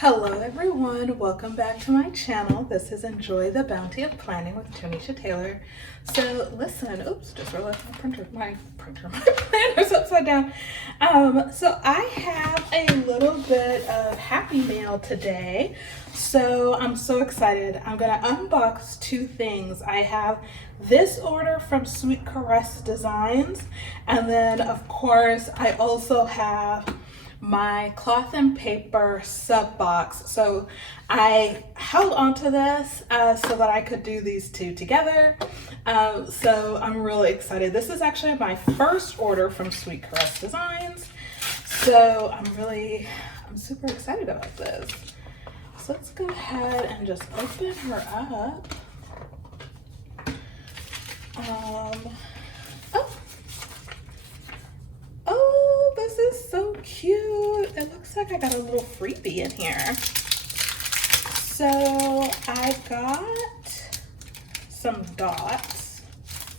Hello everyone, welcome back to my channel. This is Enjoy the Bounty of Planning with Tanisha Taylor. So listen, oops, just realized my planner's upside down. So I have a little bit of happy mail today. So I'm so excited. I'm gonna unbox two things. I have this order from Sweet Caress Designs, and then of course I also have my cloth and paper sub box. So I held onto this so that I could do these two together. So I'm really excited. This is actually my first order from Sweet Caress Designs. So I'm super excited about this. So let's go ahead and just open her up. Oh, this is so cute. It looks like I got a little freebie in here. So I got some dots,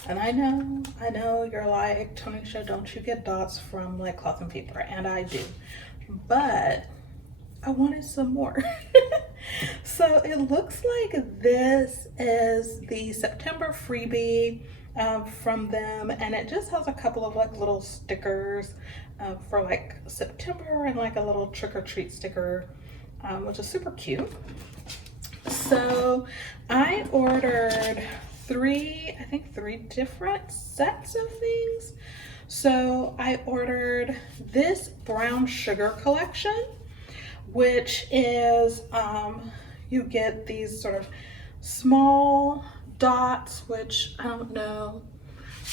and I know you're like, Tanisha, don't you get dots from like cloth and paper? And I do, but I wanted some more. So it looks like this is the September freebie from them, and it just has a couple of like little stickers for like September, and like a little trick-or-treat sticker, which is super cute. So I ordered three different sets of things. So I ordered this brown sugar collection, which is you get these sort of small dots, which I don't know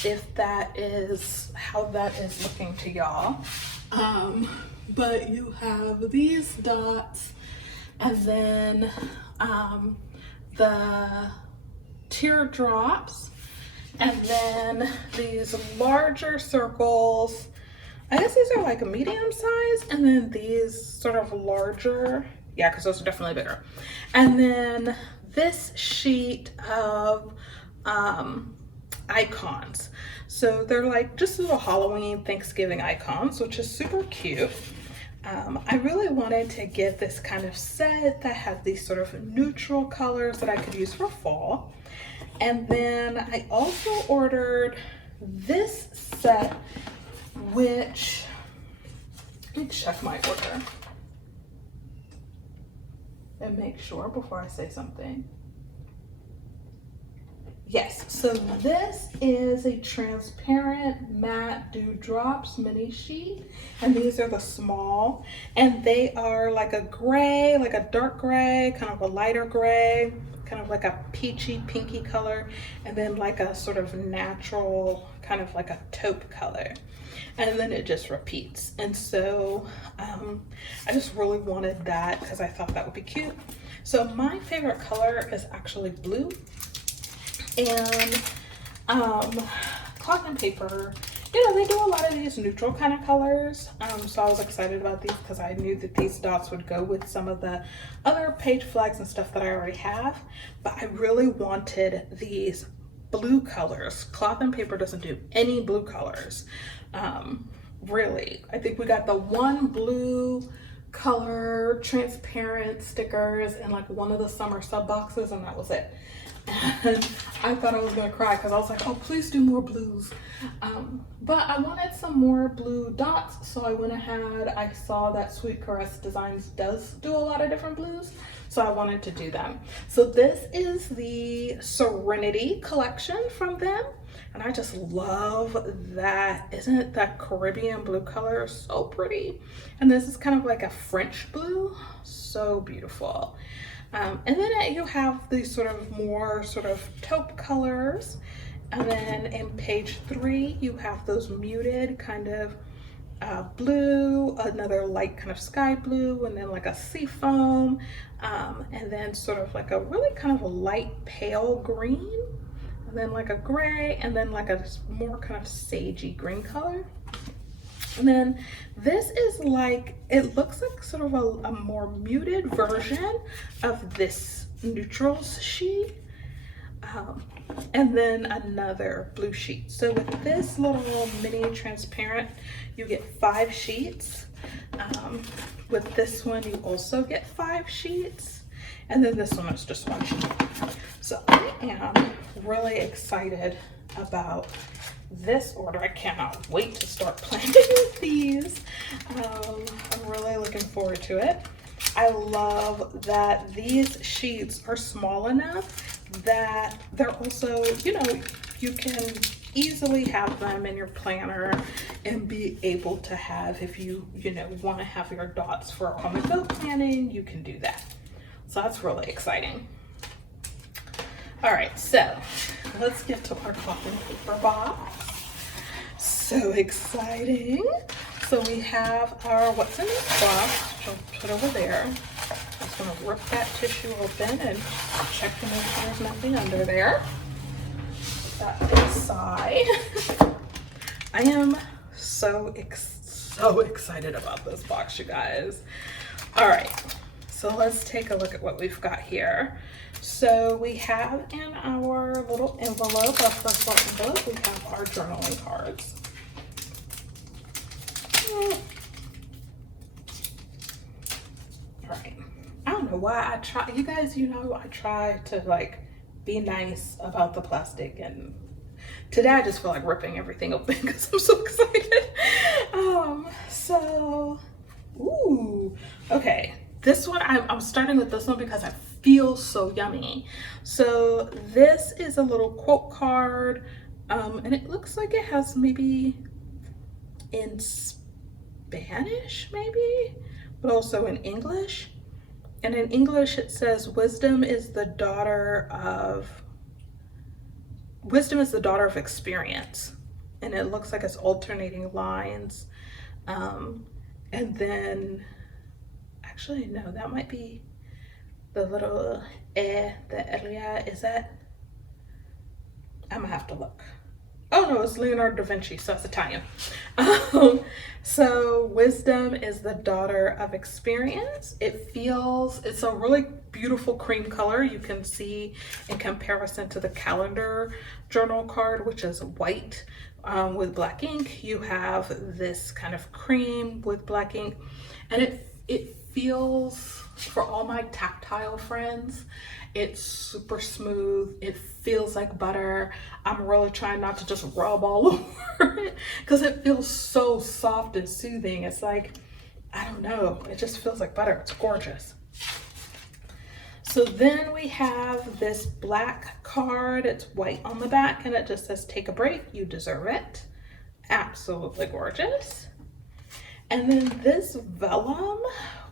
if that is how that is looking to y'all, but you have these dots, and then the teardrops, and then these larger circles. I guess these are like a medium size, and then these sort of larger, yeah, because those are definitely bigger. And then this sheet of icons. So they're like just little Halloween, Thanksgiving icons, which is super cute. I really wanted to get this kind of set that had these sort of neutral colors that I could use for fall. And then I also ordered this set, which, let me check my order and make sure before I say something. Yes, so this is a transparent matte dewdrops mini sheet, and these are the small, and they are like a gray, like a dark gray, kind of a lighter gray, kind of like a peachy pinky color, and then like a sort of natural kind of like a taupe color, and then it just repeats. And so I just really wanted that because I thought that would be cute. So my favorite color is actually blue. And cloth and paper, you know, they do a lot of these neutral kind of colors. So I was excited about these because I knew that these dots would go with some of the other page flags and stuff that I already have. But I really wanted these blue colors. Cloth and paper doesn't do any blue colors. Really, I think we got the one blue color transparent stickers in like one of the summer sub boxes, and that was it. And I thought I was gonna cry because I was like, oh, please do more blues. But I wanted some more blue dots, so I went ahead. I saw that Sweet Caress Designs does do a lot of different blues, so I wanted to do them. So this is the Serenity Collection from them, and I just love that. Isn't that Caribbean blue color so pretty? And this is kind of like a French blue, so beautiful. And then you have these sort of more sort of taupe colors, and then in page 3 you have those muted kind of blue, another light kind of sky blue, and then like a sea foam, and then sort of like a really kind of a light pale green, and then like a gray, and then like a more kind of sagey green color. And then this is like, it looks like sort of a more muted version of this neutrals sheet. and then another blue sheet. So with this little mini transparent, you get 5 sheets. With this one, you also get 5 sheets. And then this one is just 1 sheet. So I am really excited about this order. I cannot wait to start planning with these. I'm really looking forward to it. I love that these sheets are small enough that they're also, you know, you can easily have them in your planner and be able to have, if you know, want to have your dots for on the go planning, you can do that. So that's really exciting. All right, so let's get to our cloth and paper box. So exciting. So we have our what's in this box, which I'll put over there. I'm just gonna rip that tissue open and check to make sure there's nothing under there. Put that inside. I am so excited about this box, you guys. All right, so let's take a look at what we've got here. So we have in our little envelope, our first little envelope, we have our journaling cards. All right, I don't know why I try, you guys, you know, I try to like be nice about the plastic, and today I just feel like ripping everything open because I'm so excited. Ooh, okay. This one, I'm starting with this one because I feel so yummy. So this is a little quote card, and it looks like it has maybe in Spanish maybe, but also in English. And in English it says, wisdom is the daughter of experience. And it looks like it's alternating lines. And then, actually no, that might be the little the Elia, is that? I'm gonna have to look. Oh no, it's Leonardo da Vinci, so it's Italian. So wisdom is the daughter of experience. It's a really beautiful cream color. You can see in comparison to the calendar journal card, which is white with black ink. You have this kind of cream with black ink, and it feels, for all my tactile friends, it's super smooth. It feels like butter. I'm really trying not to just rub all over it because it feels so soft and soothing. It's like, I don't know, it just feels like butter. It's gorgeous. So then we have this black card. It's white on the back and it just says, take a break, you deserve it. Absolutely gorgeous. And then this vellum,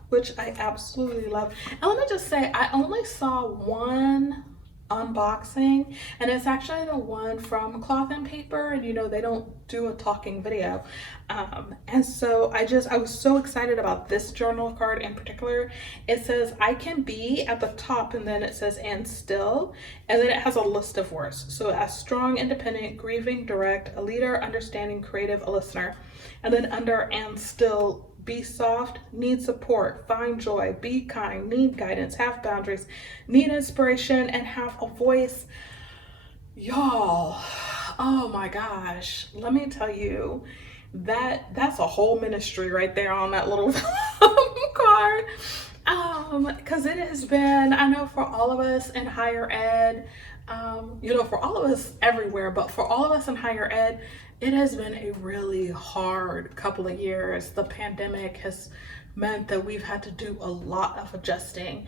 which I absolutely love. And let me just say, I only saw one unboxing, and it's actually the one from Cloth and Paper, and you know, they don't do a talking video. And so I was so excited about this journal card in particular. It says, I can be at the top, and then it says, and still, and then it has a list of words. So as strong, independent, grieving, direct, a leader, understanding, creative, a listener. And then under and still, be soft, need support, find joy, be kind, need guidance, have boundaries, need inspiration, and have a voice. Y'all, oh my gosh, let me tell you, that's a whole ministry right there on that little card. Because it has been, I know for all of us in higher ed, you know, for all of us everywhere, but for all of us in higher ed, it has been a really hard couple of years. The pandemic has meant that we've had to do a lot of adjusting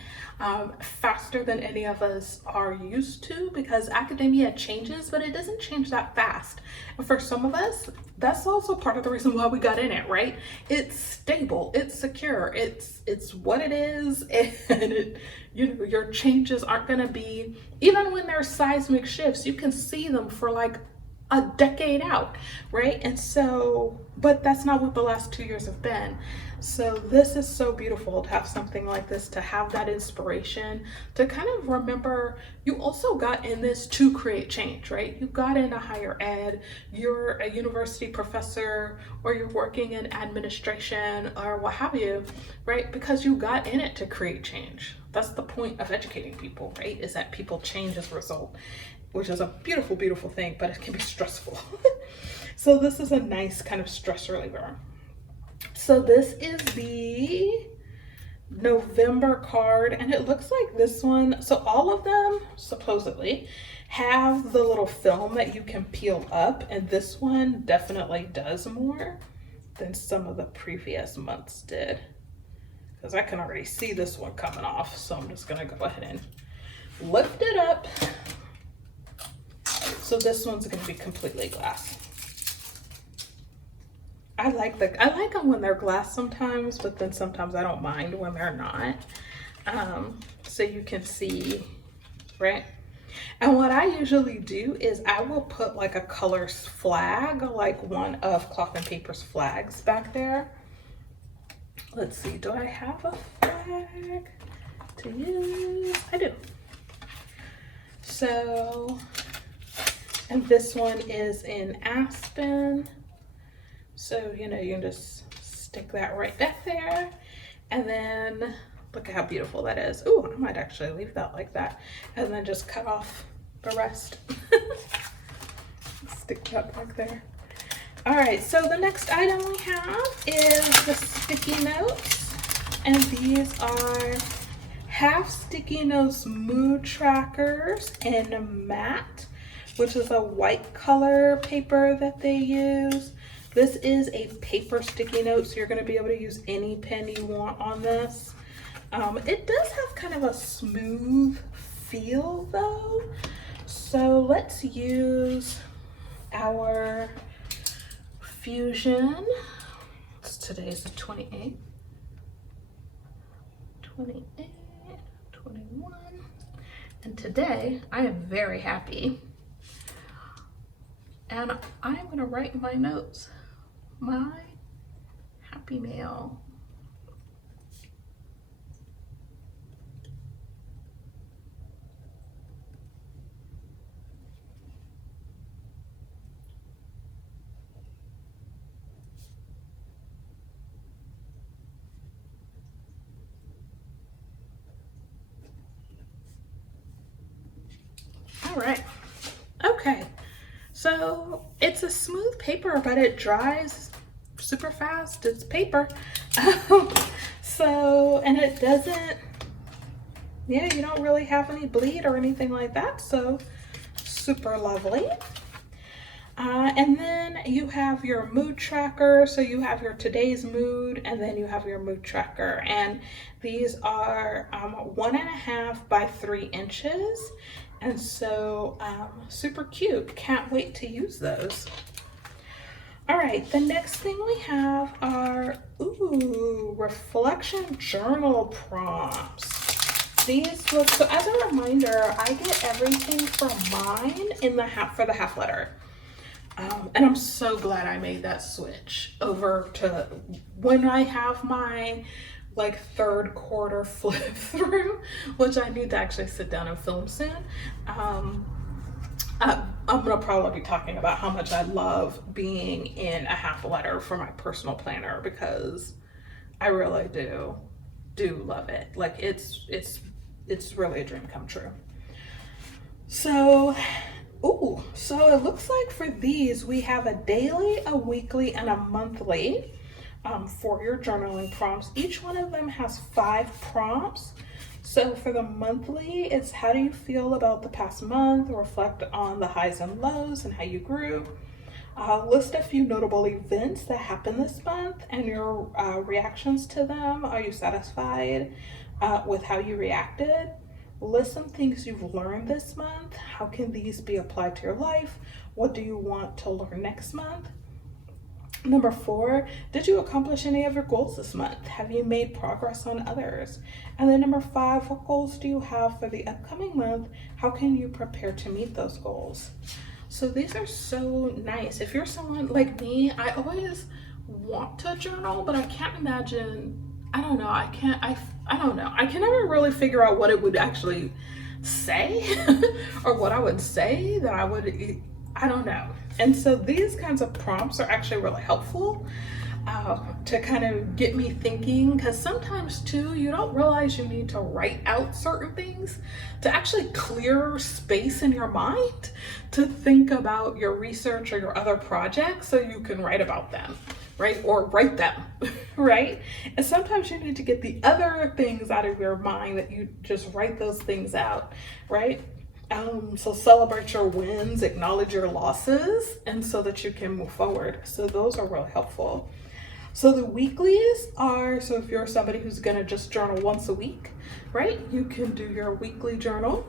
faster than any of us are used to, because academia changes, but it doesn't change that fast. And for some of us, that's also part of the reason why we got in it, right? It's stable, it's secure, it's what it is, and you know, your changes aren't gonna be, even when there's seismic shifts, you can see them for like a decade out, right? And so, but that's not what the last 2 years have been. So this is so beautiful to have something like this, to have that inspiration, to kind of remember you also got in this to create change, right? You got into higher ed, you're a university professor, or you're working in administration or what have you, right? Because you got in it to create change. That's the point of educating people, right? Is that people change as a result. which is a beautiful, beautiful thing, but it can be stressful. So this is a nice kind of stress reliever. So this is the November card, and it looks like this one, so all of them supposedly have the little film that you can peel up, and this one definitely does more than some of the previous months did, because I can already see this one coming off. So I'm just gonna go ahead and lift it up. So this one's gonna be completely glass. I like them when they're glass sometimes, but then sometimes I don't mind when they're not. So you can see, right? And what I usually do is I will put like a colors flag, like one of Cloth and Paper's flags back there. Let's see, do I have a flag to use? I do. So, and this one is in Aspen. So, you know, you can just stick that right back there. And then look at how beautiful that is. Ooh, I might actually leave that like that. And then just cut off the rest. Stick that back there. All right, so the next item we have is the sticky notes. And these are half sticky notes mood trackers in matte, which is a white color paper that they use. This is a paper sticky note, so you're going to be able to use any pen you want on this. It does have kind of a smooth feel though. So let's use our Fusion. Today's the 28th, 28, 21. And today I am very happy. And I'm going to write in my notes my happy mail. All right. Okay. So it's a smooth paper, but it dries super fast. It's paper. So, and it doesn't, yeah, you don't really have any bleed or anything like that. So super lovely. And then you have your mood tracker. So you have your today's mood, and then you have your mood tracker. And these are 1.5 by 3 inches. And so super cute. Can't wait to use those. All right, the next thing we have are, ooh, reflection journal prompts. These look, so as a reminder, I get everything for mine in the for the half letter. And I'm so glad I made that switch over to when I have my like third quarter flip through, which I need to actually sit down and film soon. I'm gonna probably be talking about how much I love being in a half letter for my personal planner, because I really do love it. Like it's really a dream come true. So, ooh, so it looks like for these we have a daily, a weekly, and a monthly. For your journaling prompts. Each one of them has 5 prompts. So for the monthly, it's how do you feel about the past month? Reflect on the highs and lows and how you grew. List a few notable events that happened this month and your reactions to them. Are you satisfied with how you reacted? List some things you've learned this month. How can these be applied to your life? What do you want to learn next month? Number 4, did you accomplish any of your goals this month? Have you made progress on others? And then number 5, what goals do you have for the upcoming month? How can you prepare to meet those goals? So these are so nice. If you're someone like me, I always want to journal, but I can't imagine, I don't know, I don't know. I can never really figure out what it would actually say or what I would say that I would, I don't know. And so these kinds of prompts are actually really helpful. to kind of get me thinking, because sometimes too you don't realize you need to write out certain things to actually clear space in your mind to think about your research or your other projects so you can write about them, right? Or write them, right? And sometimes you need to get the other things out of your mind that you just write those things out, right? So celebrate your wins, acknowledge your losses, and so that you can move forward. So those are really helpful. So the weeklies are, so if you're somebody who's gonna just journal once a week, right? You can do your weekly journal.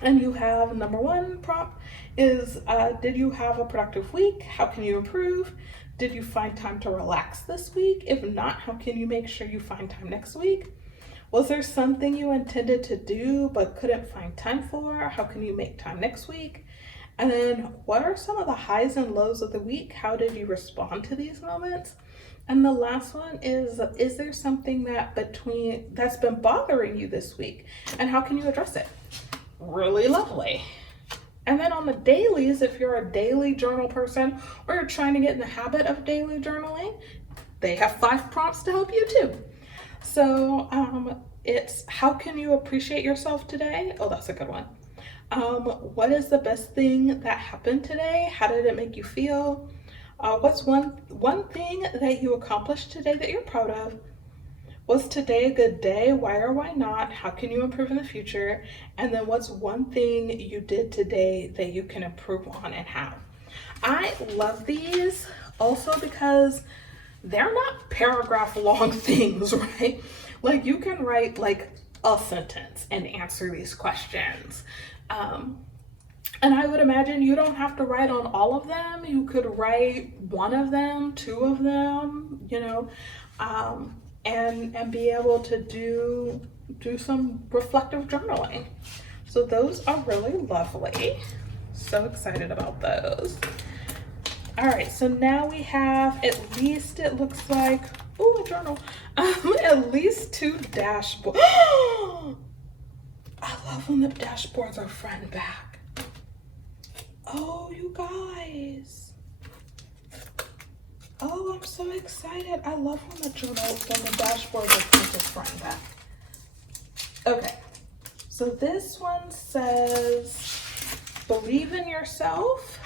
And you have number one prompt is, did you have a productive week? How can you improve? Did you find time to relax this week? If not, how can you make sure you find time next week? Was there something you intended to do but couldn't find time for? How can you make time next week? And then what are some of the highs and lows of the week? How did you respond to these moments? And the last one is there something that's been bothering you this week? And how can you address it? Really lovely. And then on the dailies, if you're a daily journal person or you're trying to get in the habit of daily journaling, they have 5 prompts to help you too. So it's how can you appreciate yourself today? Oh, that's a good one. What is the best thing that happened today? How did it make you feel? What's one thing that you accomplished today that you're proud of? Was today a good day? Why or why not? How can you improve in the future? And then what's one thing you did today that you can improve on and how? I love these also because they're not paragraph long things, right? Like you can write like a sentence and answer these questions. And I would imagine you don't have to write on all of them. You could write one of them, 2 of them, you know, and be able to do some reflective journaling. So those are really lovely. So excited about those. All right, so now we have at least, it looks like, oh, a journal, at least 2 dashboards. I love when the dashboards are front and back. Oh, you guys. Oh, I'm so excited. I love when the dashboards are printed front and back. Okay, so this one says, believe in yourself.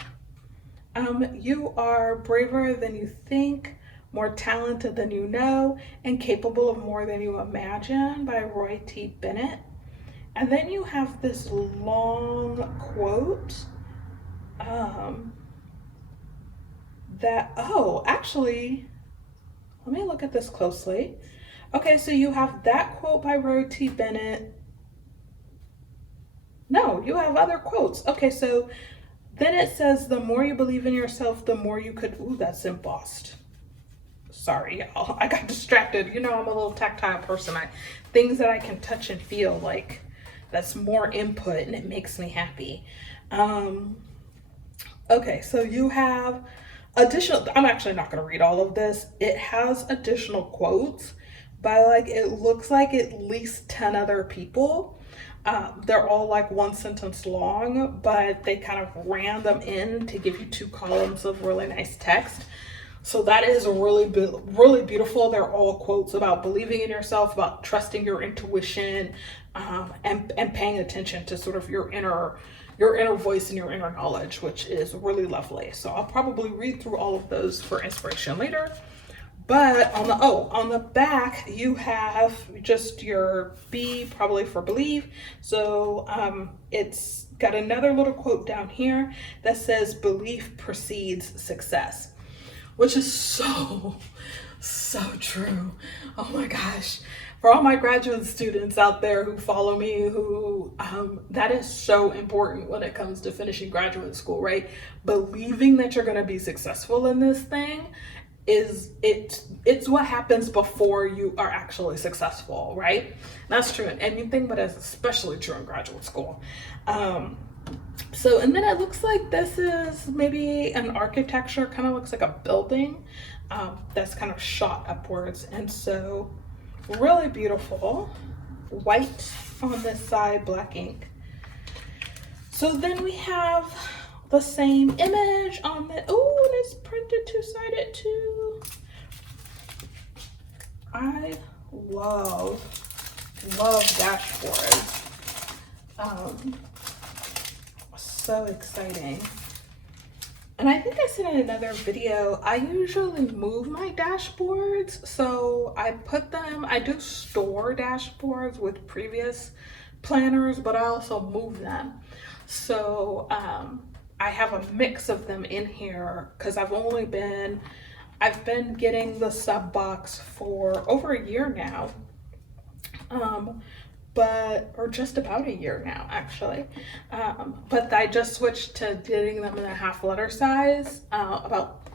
You are braver than you think, more talented than you know, and capable of more than you imagine, by Roy T. Bennett. And then you have this long quote actually, let me look at this closely. Okay, so you have that quote by Roy T. Bennett. No, you have other quotes. Okay, so then it says, the more you believe in yourself, the more you could, ooh, that's embossed. Sorry, y'all, I got distracted. You know, I'm a little tactile person. Things that I can touch and feel, like that's more input and it makes me happy. Okay, so you have additional, I'm actually not going to read all of this. It has additional quotes by like, it looks like at least 10 other people. They're all like 1 sentence long, but they kind of ran them in to give you 2 columns of really nice text. So that is really beautiful. They're all quotes about believing in yourself, about trusting your intuition, and paying attention to sort of your inner voice and your inner knowledge, which is really lovely. So I'll probably read through all of those for inspiration later. But on the back, you have just your B, probably for believe. So it's got another little quote down here that says, belief precedes success, which is so true. Oh my gosh. For all my graduate students out there who follow me, that is so important when it comes to finishing graduate school, right? Believing that you're going to be successful in this thing it's what happens before you are actually successful, right? That's true in anything, but it's especially true in graduate school. So, and then it looks like this is maybe an architecture, kind of looks like a building that's kind of shot upwards. And so really beautiful, white on this side, black ink. So then we have the same image on the, oh, and it's printed 2-sided too. I love dashboards. So exciting. And I think I said in another video, I usually move my dashboards. So I do store dashboards with previous planners, but I also move them. So I have a mix of them in here because I've been getting the sub box for over a year now. Or just about a year now, actually. But I just switched to getting them in a half letter size about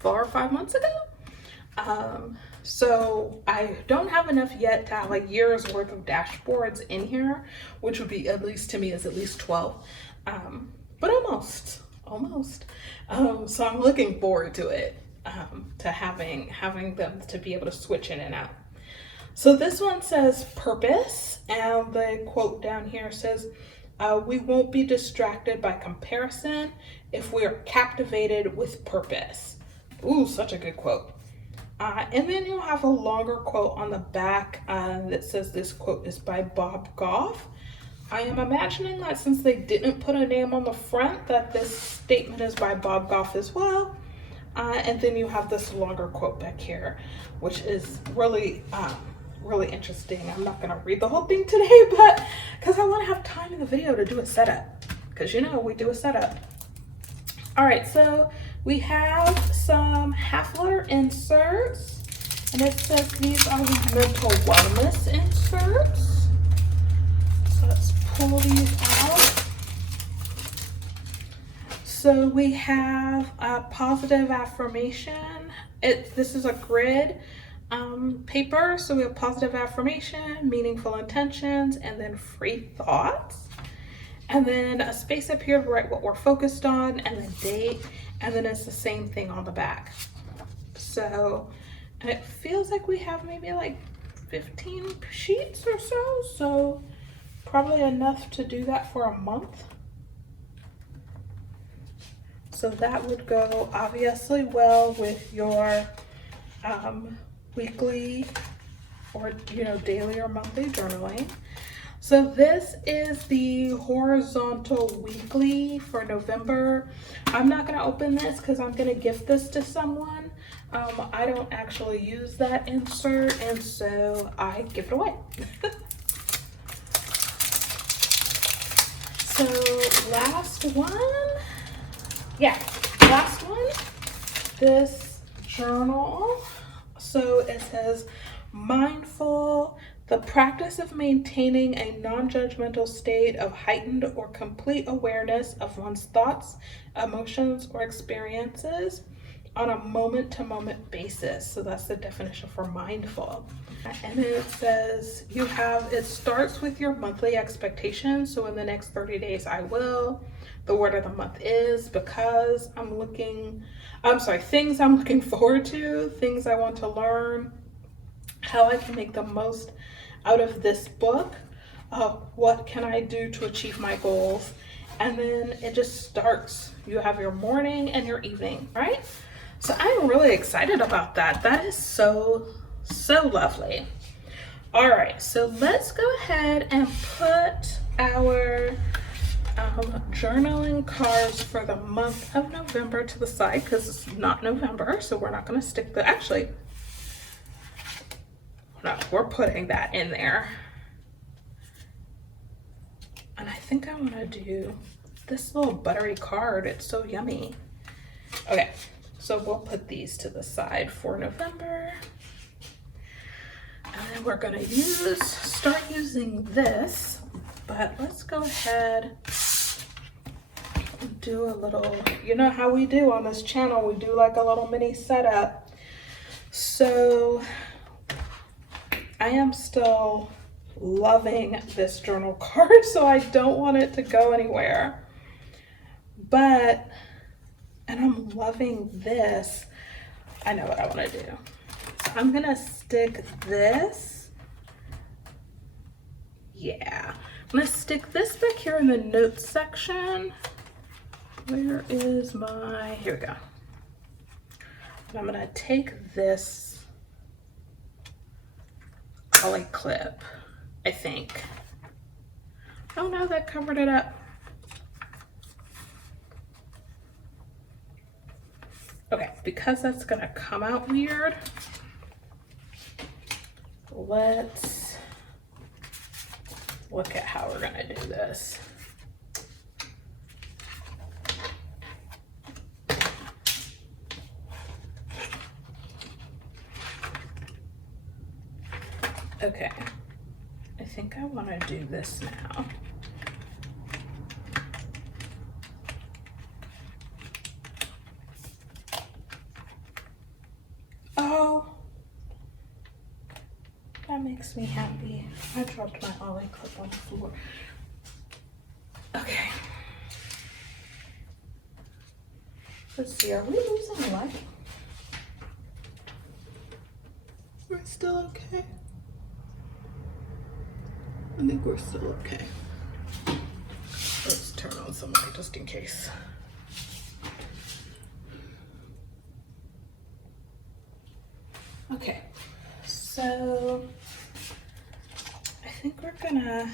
4 or 5 months ago. So I don't have enough yet to have a year's worth of dashboards in here, which would be, at least to me, is at least 12. But almost. So I'm looking forward to it, to having them to be able to switch in and out. So this one says purpose, and the quote down here says, we won't be distracted by comparison if we are captivated with purpose. Ooh, such a good quote. And then you'll have a longer quote on the back that says this quote is by Bob Goff. I am imagining that since they didn't put a name on the front, that this statement is by Bob Goff as well. And then you have this longer quote back here, which is really interesting. I'm not gonna read the whole thing today, but because I want to have time in the video to do a setup, because we do a setup. All right, so we have some half letter inserts, and it says these are the mental wellness inserts. So let's pull these out. So we have a positive affirmation. This is a grid paper. So we have positive affirmation, meaningful intentions, and then free thoughts. And then a space up here to write what we're focused on, and then date, and then it's the same thing on the back. So it feels like we have maybe like 15 sheets or so. So probably enough to do that for a month. So that would go obviously well with your weekly or daily or monthly journaling. So this is the horizontal weekly for November. I'm not going to open this because I'm going to gift this to someone. I don't actually use that insert, and so I give it away. So last one, this journal. So it says, mindful, the practice of maintaining a non-judgmental state of heightened or complete awareness of one's thoughts, emotions, or experiences on a moment-to-moment basis. So that's the definition for mindful. And then it says it starts with your monthly expectations. So in the next 30 days, I will. The word of the month is because things I'm looking forward to, things I want to learn, how I can make the most out of this book, what can I do to achieve my goals, and then it just starts. You have your morning and your evening, right? So I'm really excited about that. That is so lovely. All right, so let's go ahead and put our journaling cards for the month of November to the side because it's not November, so we're not going to stick we're putting that in there. And I think I want to do this little buttery card. It's so yummy. Okay, so we'll put these to the side for November. And then we're going to start using this, but let's go ahead and do a little, how we do on this channel, we do like a little mini setup. So I am still loving this journal card, so I don't want it to go anywhere. And I'm loving this. I know what I want to do. So I'm gonna stick this. Yeah, I'm gonna stick this back here in the notes section. Where is here we go. And I'm gonna take this ollie clip, I think. Oh no, that covered it up. Okay, because that's gonna come out weird, let's look at how we're gonna do this. Okay, I think I want to do this now. Oh, that makes me happy. I dropped my ollie clip on the floor. Okay. Let's see, are we losing light? We're still okay. I think we're still okay. Let's turn on some light just in case. Okay, so I think we're gonna,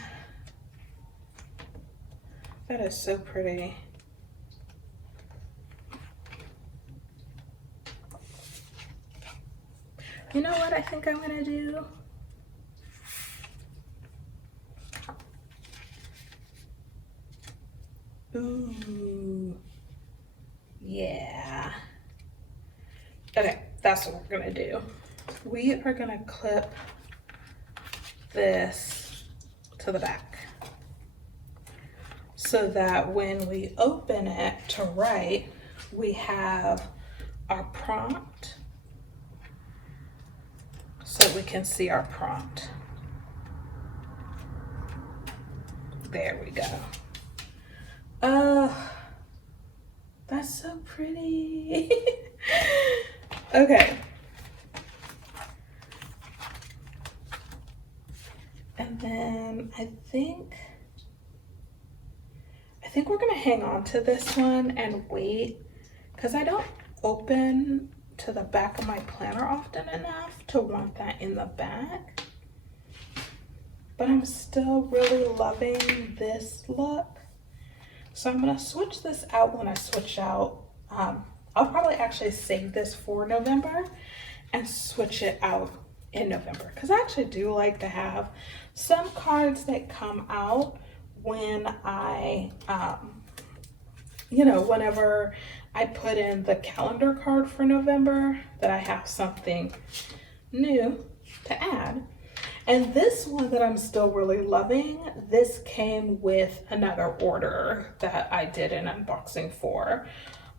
that is so pretty. You know what I think I'm gonna do? Ooh, yeah. Okay, that's what we're gonna do. We are gonna clip this to the back so that when we open it to write, we have our prompt so we can see our prompt. There we go. Oh, that's so pretty. Okay. And then I think we're gonna hang on to this one and wait, because I don't open to the back of my planner often enough to want that in the back. But I'm still really loving this look. So I'm gonna switch this out when I switch out. I'll probably actually save this for November and switch it out in November, because I actually do like to have some cards that come out when I, you know, whenever I put in the calendar card for November, that I have something new to add. And this one that I'm still really loving, this came with another order that I did an unboxing for.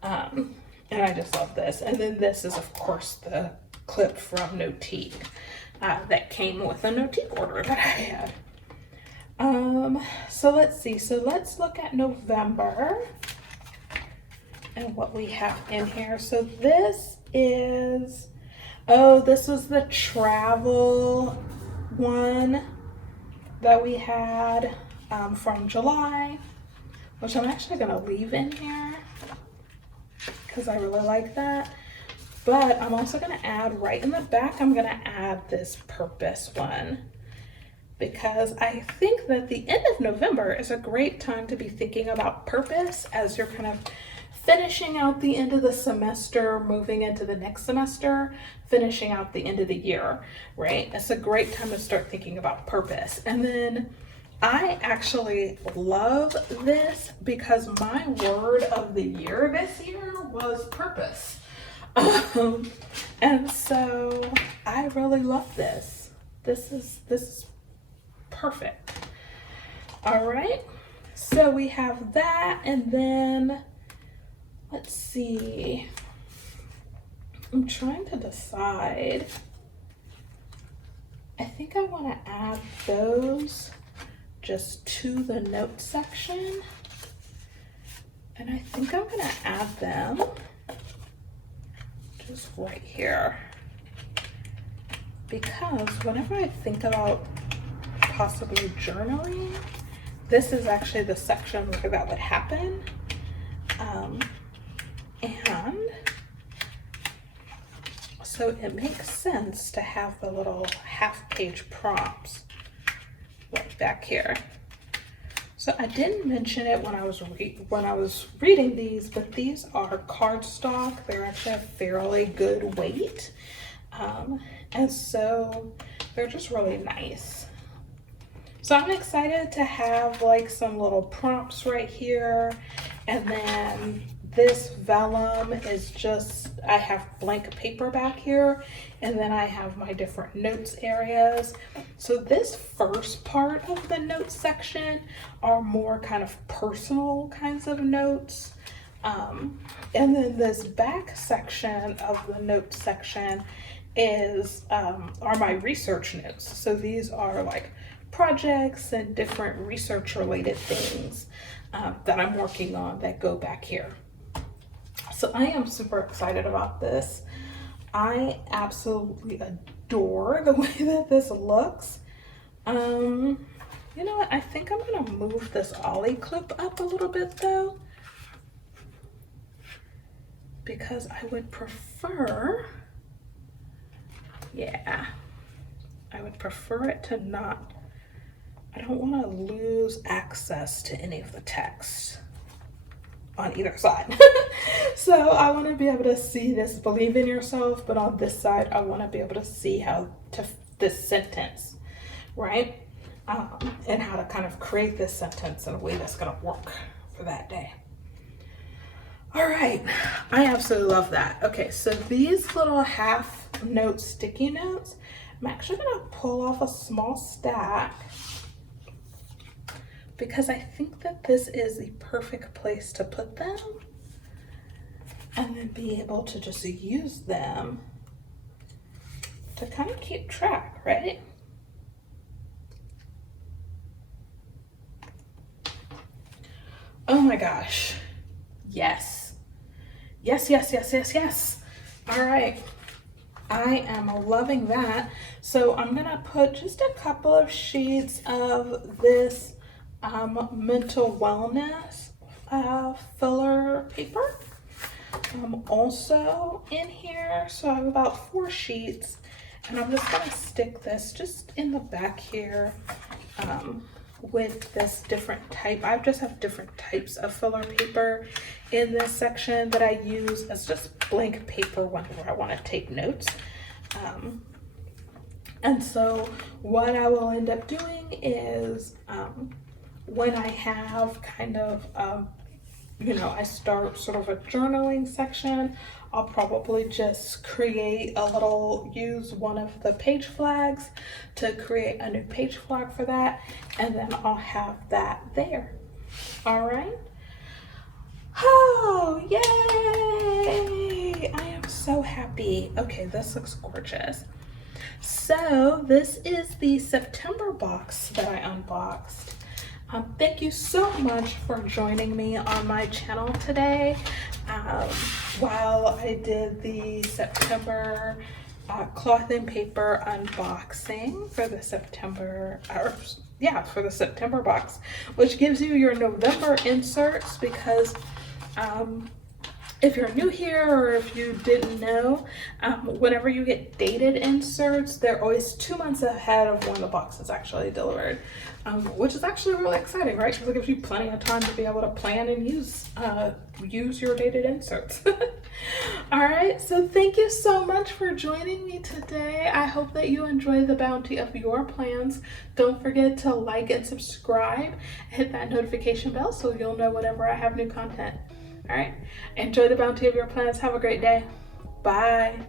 And I just love this. And then this is, of course, the clip from Notiq that came with a Notiq order that I had. So let's see. So let's look at November and what we have in here. So this is, oh, this was the travel one that we had from July, which I'm actually going to leave in here because I really like that. But I'm also going to add right in the back, I'm going to add this purpose one, because I think that the end of November is a great time to be thinking about purpose as you're kind of finishing out the end of the semester, moving into the next semester, finishing out the end of the year, right? It's a great time to start thinking about purpose. And then I actually love this because my word of the year this year was purpose. And so I really love this. This is perfect. All right, so we have that, and then let's see, I'm trying to decide. I think I want to add those just to the note section, and I think I'm going to add them just right here, because whenever I think about possibly journaling, this is actually the section where that would happen. So So it makes sense to have the little half-page prompts right back here. So I didn't mention it when I was reading these, but these are cardstock. They're actually a fairly good weight, and so they're just really nice. So I'm excited to have like some little prompts right here, and then this vellum is just, I have blank paper back here, and then I have my different notes areas. So this first part of the notes section are more kind of personal kinds of notes. And then this back section of the notes section is are my research notes. So these are like projects and different research related things that I'm working on that go back here. So I am super excited about this. I absolutely adore the way that this looks. You know what? I think I'm gonna move this ollie clip up a little bit though, because I would prefer, yeah, I would prefer it to not, I don't want to lose access to any of the text on either side. So I want to be able to see this believe in yourself, but on this side I want to be able to see how to this sentence, right? And how to kind of create this sentence in a way that's going to work for that day. All right, I absolutely love that. Okay, so these little half note sticky notes, I'm actually going to pull off a small stack because I think that this is the perfect place to put them and then be able to just use them to kind of keep track, right? Oh my gosh, yes. Yes, yes, yes, yes, yes. All right, I am loving that. So I'm gonna put just a couple of sheets of this mental wellness filler paper also in here. So I have about 4 sheets, and I'm just gonna stick this just in the back here with this different type. I just have different types of filler paper in this section that I use as just blank paper whenever I want to take notes. And so what I will end up doing is when I have kind of, you know, I start sort of a journaling section, I'll probably just create a little, use one of the page flags to create a new page flag for that, and then I'll have that there. All right. Oh, yay! I am so happy. Okay, this looks gorgeous. So this is the September box that I unboxed. Thank you so much for joining me on my channel today while I did the September cloth and paper unboxing for the September, for the September box, which gives you your November inserts because if you're new here or if you didn't know, whenever you get dated inserts, they're always 2 months ahead of when the box is actually delivered, which is actually really exciting, right? Because it gives you plenty of time to be able to plan and use your dated inserts. All right, so thank you so much for joining me today. I hope that you enjoy the bounty of your plans. Don't forget to like and subscribe, hit that notification bell so you'll know whenever I have new content. All right, enjoy the bounty of your plans. Have a great day. Bye.